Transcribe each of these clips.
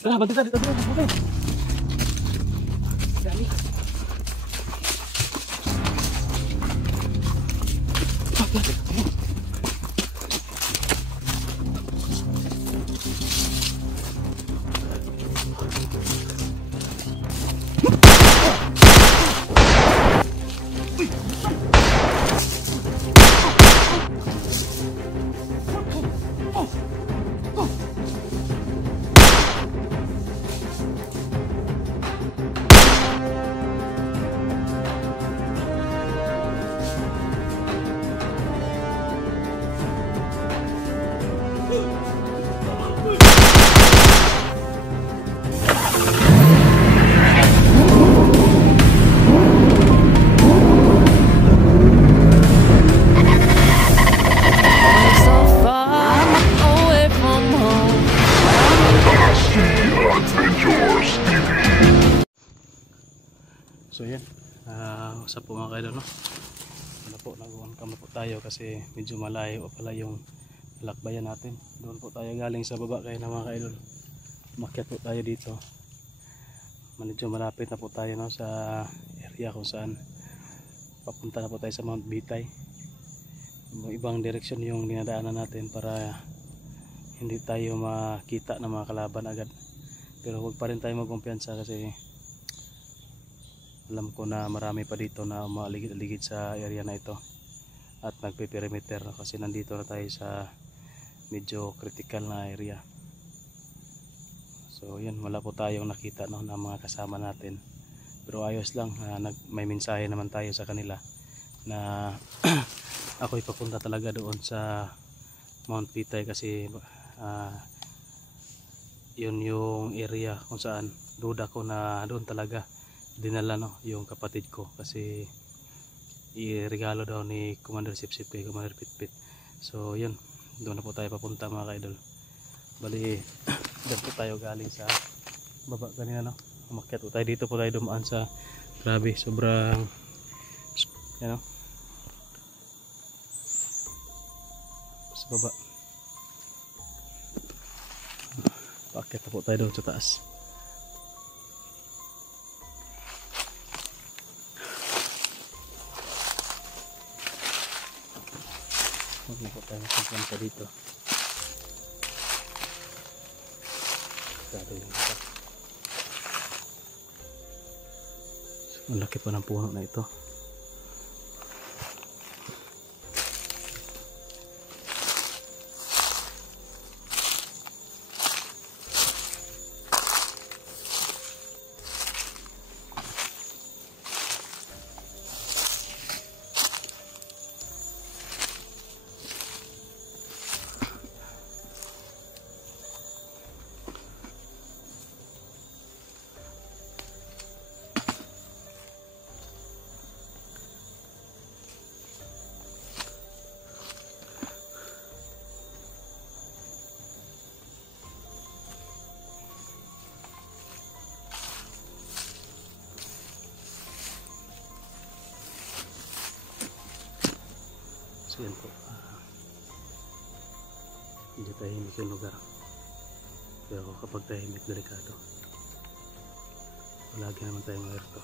Tara, balik tayo dito. Balik. Dami. So yan, usap po mga kaidol, no? Ano po, nag-on-cam po tayo kasi medyo malayo pala yung lakbayan natin. Doon po tayo galing sa baba, kaya na mga kaidol, umakyat po tayo dito. Medyo malapit na po tayo, no, sa area kung saan papunta na po tayo sa Mount Bitay. Ibang direksyon yung dinadaanan natin para hindi tayo makita ng mga kalaban agad. Pero huwag pa rin tayo magkumpiyansa kasi alam ko na marami pa dito na umaligid-ligid sa area na ito at nagpe-perimeter kasi nandito na tayo sa medyo critical na area. So yan, wala po tayong nakita, no, ng mga kasama natin, pero ayos lang. May mensahe naman tayo sa kanila na ako'y papunta talaga doon sa Mount Bitay kasi yun yung area kung saan duda ko na doon talaga dinala, no, yung kapatid ko kasi i-regalo daw ni Commander Sipsip kay Commander Pitpit. So yun, doon na po tayo papunta mga kaidol. Bali doon po tayo galing sa baba kanina, no? Umakyat po tayo dito, po tayo dumaan sa, grabe, sobrang yan, no? Sa baba paakyat na po tayo doon sa taas. Huwag na po tayo magpapanta dito. Grabe yung ito. Malaki pa ng puno na ito. So yan po, hindi tahimik yung lugar, pero kapag tahimik, delikado. Lagi naman tayong alerto.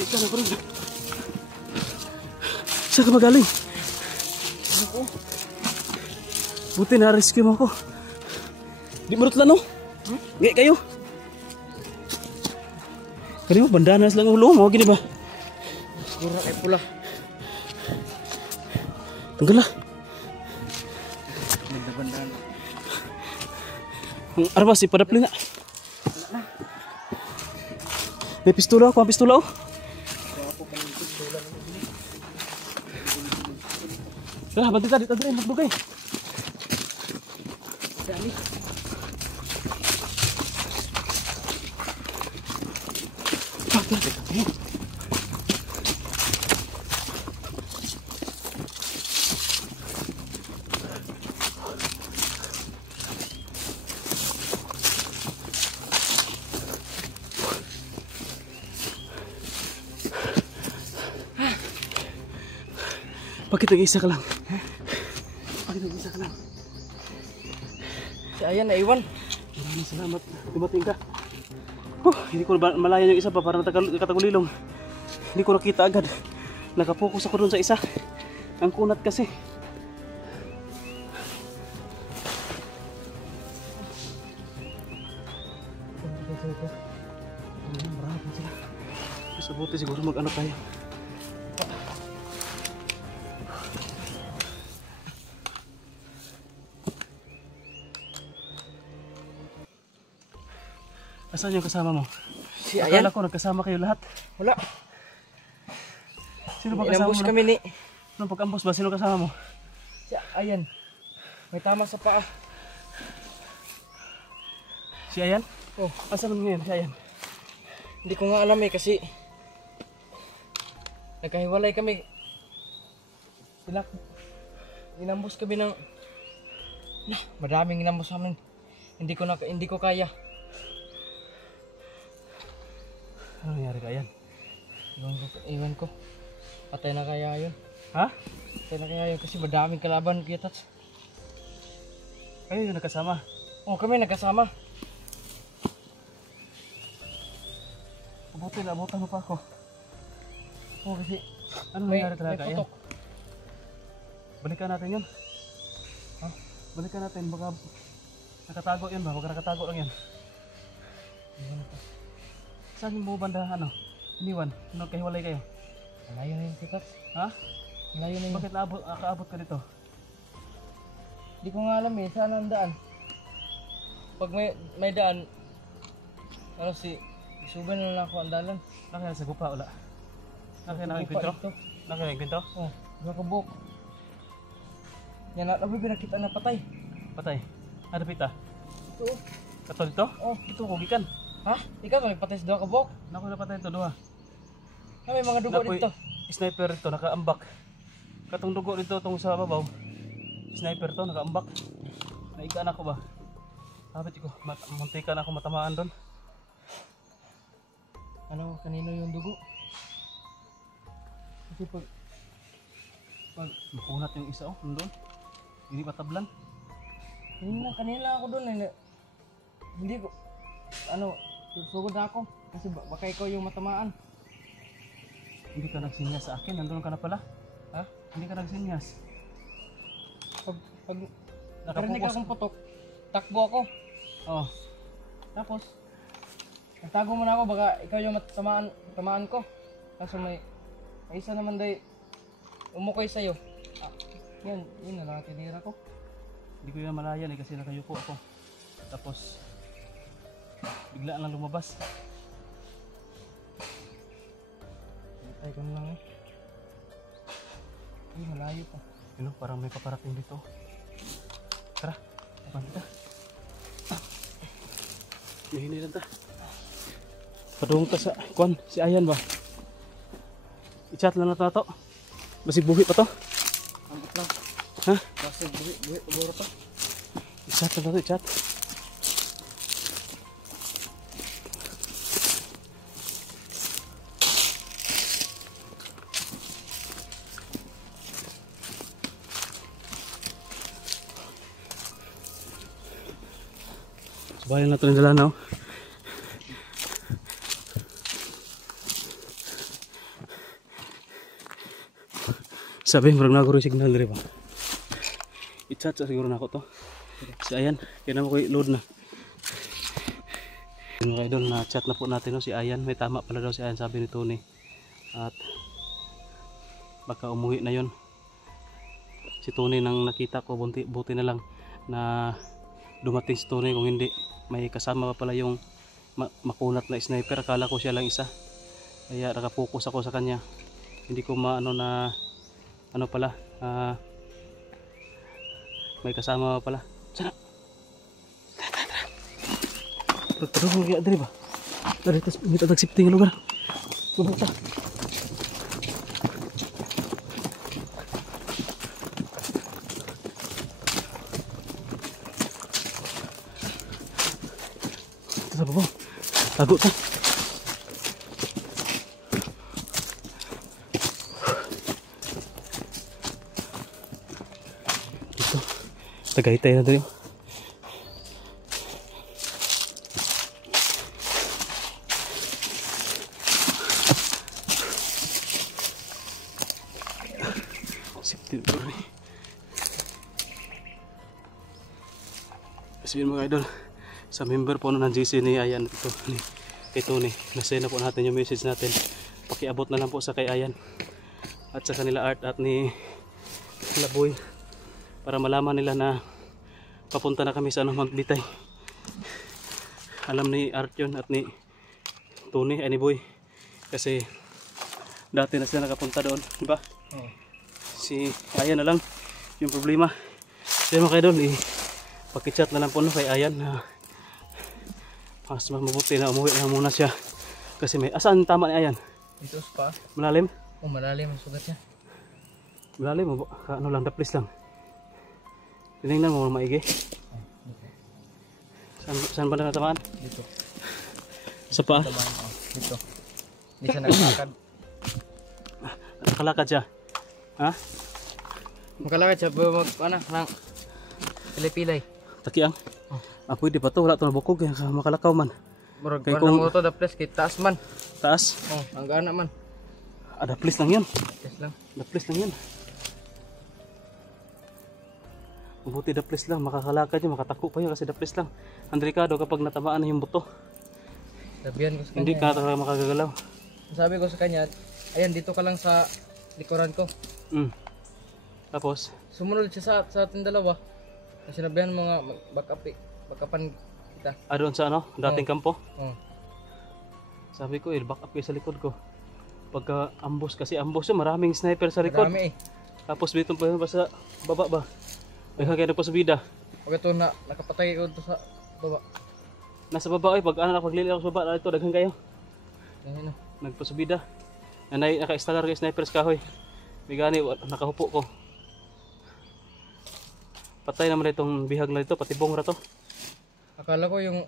Ika na bro. Saan ka magaling? Ako. Buti na-rescue mo ako. Di marot lang no? Ngay kayo. Kani mo bandanas lang ulo mo, gini ba? Siguro kay pula. Tanggal lah. Nagdabandaan. Ang armas, ipadapli nga. May pistola ako, ang pistola oh. Tara, banti tadi, tadi, magbugay. Dali. Ah, tara, tara. Bakit nag-isa ka lang? Bakit nag-isa ka lang? Si Ayan naiwan. Maraming salamat. Dumating ka. Hindi ko malayan yung isa pa para katagulilong. Hindi ko nakita agad. Nakapokus ako dun sa isa. Ang kunat kasi. Maraming sila. Sa buti siguro mag-ano tayo. Asan yung kasama mo? Si Ayan. Akala ko nagkasama kayo lahat. Wala. Sino ba kasama Inambus mo? kami ni. Nung pag-ambos ba? Sino kasama mo? Si Ayan. May tama sa paa. Si Ayan? Oh, Asan ngayon si Ayan? hindi ko nga alam eh kasi nagkahiwalay kami. Sila inambus kami ng madaming inambus namin. Hindi ko kaya. Ano nangyari kay Ayan? Iwan ko. Patay na kaya yun. Ha? Patay na kaya yun kasi madaming kalaban Kuya Tats. Kayo yung nagkasama? Oh, kami nagkasama. Mabuti na, abutan mo pa ako. Oh, kasi Ano may nangyari talaga kay Ayan? putok. Balikan natin yun. Ha? Balikan natin, baka nakatago yun ba? Baka nakatago lang yan. Saan yung mo banda, ano? Iniwan? Nagkahiwalay kayo? Malayo na yun Kuya Tats. Ha? Malayo na yun. Bakit nakaabot ka dito? Hindi ko nga alam eh, saan ang daan? Pag may daan, ano isugan na lang ako ang dalan. Nakaya sa gupa, wala. Nakaya Gupa nakakwentro? ito. Nakaya nakakwentro? Oh, nakabuk. Yan na, nabi pinakita na patay. Patay. Ano pita? Ito. Kato dito? Oh, Ito, kugikan. ha? Ikaw may patay sa doon kabuk. Naku, napatay ito, duha. Ha, may mga dugo Napoy, dito. sniper ito, nakaambak. Katong dugo dito, itong sa babaw. Sniper to, nakaambak. Naigaan ako ba? Kapit ko, muntikan ako matamaan doon. Ano, kanino yung dugo? Kasi pag Makunat yung isa, oh, nandun. Hindi patablan. kanina ako doon eh. Hindi ko, ano, sugod na ako. Kasi baka ikaw yung matamaan. Hindi ka nagsinyas sa akin, nandun ka na pala. Ha? Hindi ka nagsinyas. Pag narinig Nakapokus. akong putok, takbo ako. Oh, Tapos, nagtago mo na ako, baka ikaw yung tamaan ko. Kaso may isa naman day, umukoy sa'yo. Ah, yun na lang tinira ko. hindi ko yan malayan eh kasi nakayuko ako. Tapos, bigla lang lumabas. Ay, ko na lang eh. Ay, malayo pa. Yun, parang may paparating dito. Tara, tapan kita. Hihinilan ta. Padung ta sa kwan, si Ayan ba? I-chat lang na to. Basig buhi pa to. Ambot lang. Ha? Kasi buhi buro to. I-chat na natin, i-chat. Subayan na ito ng dala, no? Sabi, marang naguro yung signal rin ba? I-chat sa siguro na ako to. Si Ayan, kaya naman ko i-load na. Yun mga idol, na-chat na po natin no, si Ayan. May tama pala daw si Ayan, sabi ni Tony. At baka umuwi na yun. Si Tony nang nakita ko, buti na lang na dumating si Tony. Kung hindi, may kasama pa pala yung makunat na sniper. Akala ko siya lang isa. Kaya nakapokus ako sa kanya. Hindi ko maano na ano pala, may kasama pala. Sana. Tara mo kaya dali ba? Dari tas minta tagsipting ng lugar. Subok ta. Tara ba? Tago ta. Tagaytay na doon. Sabihin mga idol, sa member po ng GC ni Ayan ito, kay Tony, nasend na po natin yung message natin. Pakiabot na lang po sa kay Ayan at sa kanila Art at ni Laboy para malaman nila na papunta na kami sa Mount Bitay. Alam ni Art yun at ni Tony, ay ni Boy, kasi dati na sila nakapunta doon, diba? Si Ayan na lang yung problema. Kaya mga idol, pakichat na lang po no, kay Ayan na mas mabuti na umuwi na muna siya kasi may asan tama ni Ayan? Dito sa pa. Malalim? Oh, malalim ang sugat niya. Malalim mo, ano lang, daplis lang. Tinignan mo maigi. Saan ba na natamaan? Dito. Sa paa? Dito. Hindi siya nakalakad. Nakalakad siya? Ha? Makalakad siya, nang pilay-pilay. Takiang? Ah, pwede pa to, wala to nabukog, kaya makalakaw man. Murag Kay kung kung- mo to, daples, kay taas man. Taas? Oh, ang gana man. Ah, daplis lang yun. Daples lang. Daplis lang yun. Mabuti daplis lang, makakalakad yun, makatako pa yun kasi daplis lang. Ang delikado kapag natamaan na yung buto. Sabihan ko sa kanya. Hindi ka talaga makagagalaw. Sabi ko sa kanya, ayan, dito ka lang sa likuran ko. Tapos, Sumunod siya sa ating dalawa. Kasi sinabihan mo nga, backupan kita. doon sa ano, dating kampo. Oh. Sabi ko, back up kayo sa likod ko. Pagka ambush, kasi ambush yun, maraming sniper sa likod. Marami eh. Tapos dito pa sa baba ba? Ay kaya pa sa bida. Pag ito na, nakapatay ko ito sa baba. Nasa baba ay pag ano paglili ako sa baba ito daghan kayo. Yan, Nagpasubida. Nanay naka-installer kay snipers kahoy. Bigani nakahupo ko. Patay naman itong bihag na ito, pati bong ra to. Akala ko yung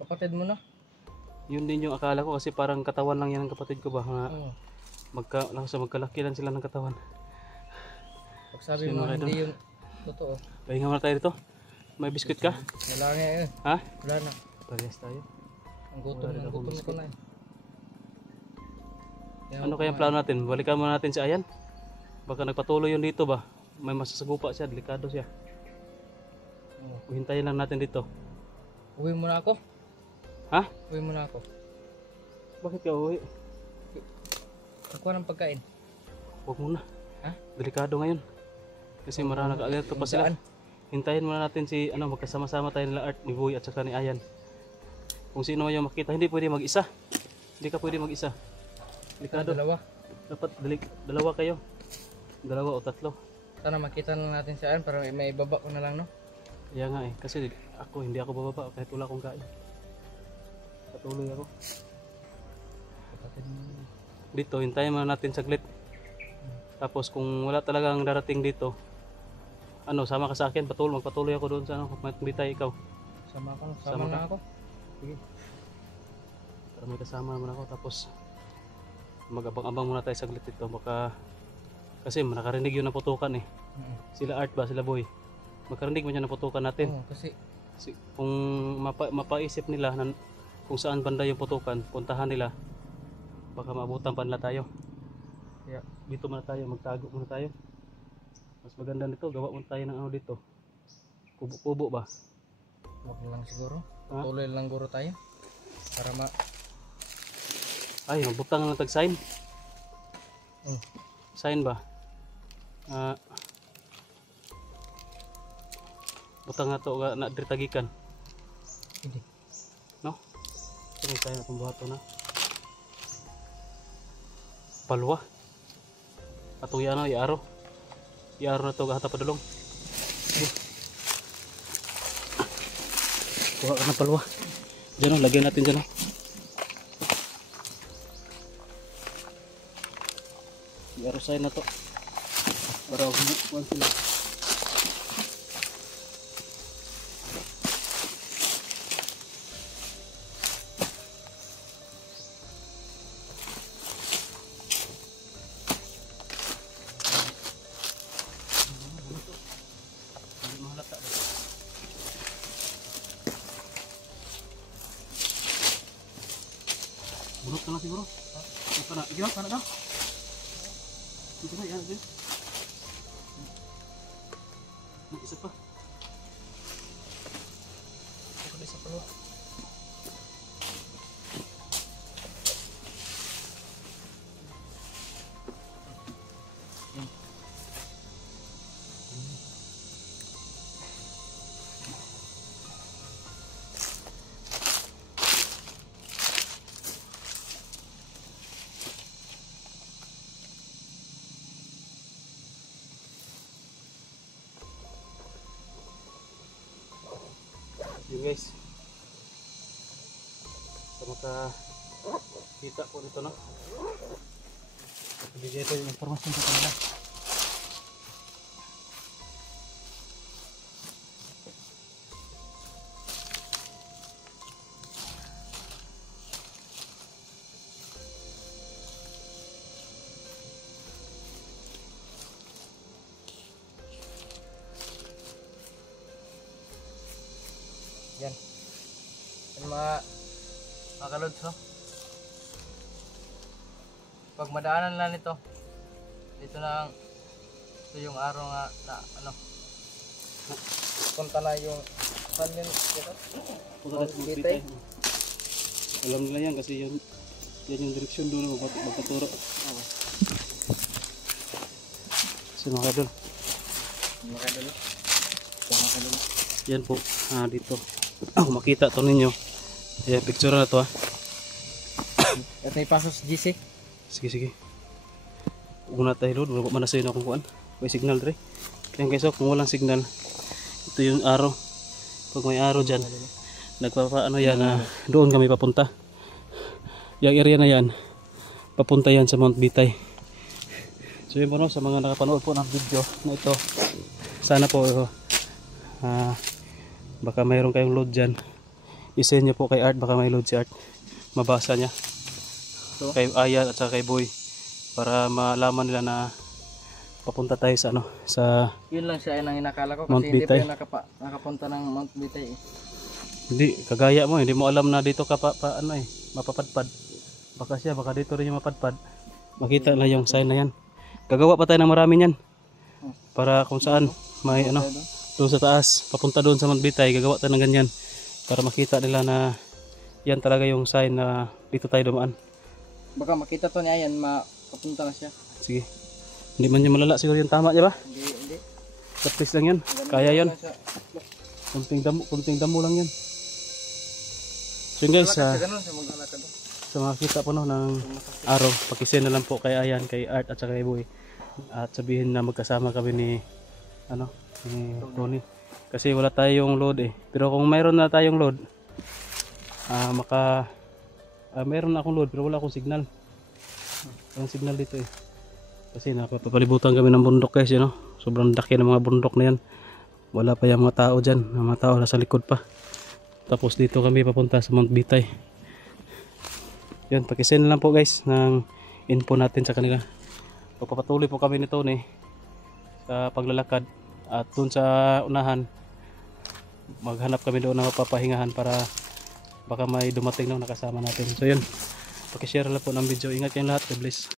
kapatid mo na. Yun din yung akala ko kasi parang katawan lang yan ng kapatid ko ba nga Oo. magkalaki lang sila ng katawan. Pag sabi Sino mo kayo hindi yung totoo. Pahinga muna tayo dito. May biskuit ka? Wala nga yun. Ha? Wala na. Parehas tayo. Ang gutom ko na eh. Ano kaya ang plano natin? Balikan muna natin si Ayan. Baka nagpatuloy yun dito ba? May masasagupa siya, delikado siya. Hintayin lang natin dito. Uwi muna ako. Ha? Uwi muna ako. Bakit ka uwi? Kukuha ng pagkain. Huwag muna. Ha? Delikado ngayon. Kasi marami naka-alerto pa sila. Saan? Hintayin muna natin si magkasama-sama tayo nila Art, ni Boy at saka ni Ayan. Kung sino man yung makita, hindi pwede mag-isa. Hindi ka pwede mag-isa. Delikado. Dalawa. Dapat dalawa kayo. Dalawa o tatlo. Sana makita lang natin saan para may ibaba ko na lang, no? Kaya nga kasi hindi ako bababa kahit wala akong kain. Patuloy ako. Dito, hintayin muna natin saglit. Tapos kung wala talagang darating dito, ano, sama ka sa akin, magpatuloy ako doon sa ano, Bitay, ikaw. Sama ka, Sama sama ka? na ako. Sige. Para may kasama naman ako, tapos mag-abang-abang muna tayo saglit dito, baka kasi nakarinig yun na putukan eh. Sila Art ba, sila Boy, magkarinig mo yun na putukan natin. Oo, kasi Kung mapaisip nila kung saan banda yung putukan, puntahan nila, baka maabutan pa nila tayo. Kaya dito muna tayo, magtago muna tayo. Mas maganda nito, gawa muna tayo ng ano dito, kubo-kubo ba? wag lang siguro. Ha? Tuloy lang guro tayo. Para Ay, magbutang ng tag-sign. Sign ba? Butang na to na dirtagikan. Hindi. No? Sige tayo na itong buhato na. Palwa. Atong ano, iaro. Iaro na to gahata padulong. Sige. Kuha ka ng palwa. Diyan o, lagyan natin dyan o. Iaro sign na to. Para huwag sila. Bunot ka lang siguro. Ito na. Ikaw, kana daw. Ito na, yan. Isa pa. Ito isa pa. Yun guys, sa makakita po nito no, bigay ito yung informasyon sa kanila. Yan. Yan mga kalods, no? Pag madaanan lang nito, ito yung araw nga na ano, punta na yung saan yun dito? Punta na sa Bitay. Alam nila yan kasi yan yung direksyon doon magpaturo. So mga kadol, yan po dito. Makita to ninyo. Ayan, picture na to ha. Ito yung pasos GC. Sige. Una tayo load, wala pa man na sa'yo na kung kuhan. May signal dre. Kaya guys, kung walang signal, ito yung araw. Pag may araw dyan, nagpapaano yan doon kami papunta. Yung area na yan, papunta yan sa Mount Bitay. So yun po no, sa mga nakapanood po ng video na ito, sana po baka mayroon kayong load dyan, isend nyo po kay Art, baka may load si Art, mabasa niya kay Ayan at saka kay Boy para malaman nila na papunta tayo sa ano, sa Yun lang siya ang inakala ko kasi Mount hindi pa Bitay. yung nakapunta ng Mount Bitay eh. Hindi, kagaya mo, hindi mo alam na dito ka ano mapapadpad. Baka dito rin yung mapadpad. Makita na yung sign na yan. Gagawa pa tayo ng marami yan. Para kung saan may ano, doon sa taas, papunta doon sa Mount Bitay, gagawa tayo ng ganyan. Para makita nila na yan talaga yung sign na dito tayo dumaan. Baka makita to niya yan, mapapunta na siya. Sige. Hindi man niya malala siguro yung tama niya ba? Hindi. Practice lang yan. Kaya yan. Kunting damo lang yan. So yun guys, sa makita po no, ng araw, pakisend na lang po kay Ayan, kay Art at saka kay Boy. At sabihin na magkasama kami ni Tony. Kasi wala tayong load eh. Pero kung mayroon na tayong load, mayroon na akong load pero wala akong signal. Walang signal dito eh. Kasi napapalibutan kami ng bundok guys, yun, no? Sobrang laki ng mga bundok na yan. Wala pa yung mga tao dyan. Ang mga tao nasa likod pa. Tapos dito kami papunta sa Mount Bitay. Yun, pakisend lang po guys ng info natin sa kanila. Pagpapatuloy po kami nito sa paglalakad. At dun sa unahan, maghanap kami doon ng mapapahingahan para baka may dumating nakasama natin. So yun, pakishare lang po ng video. Ingat kayong lahat. God bless.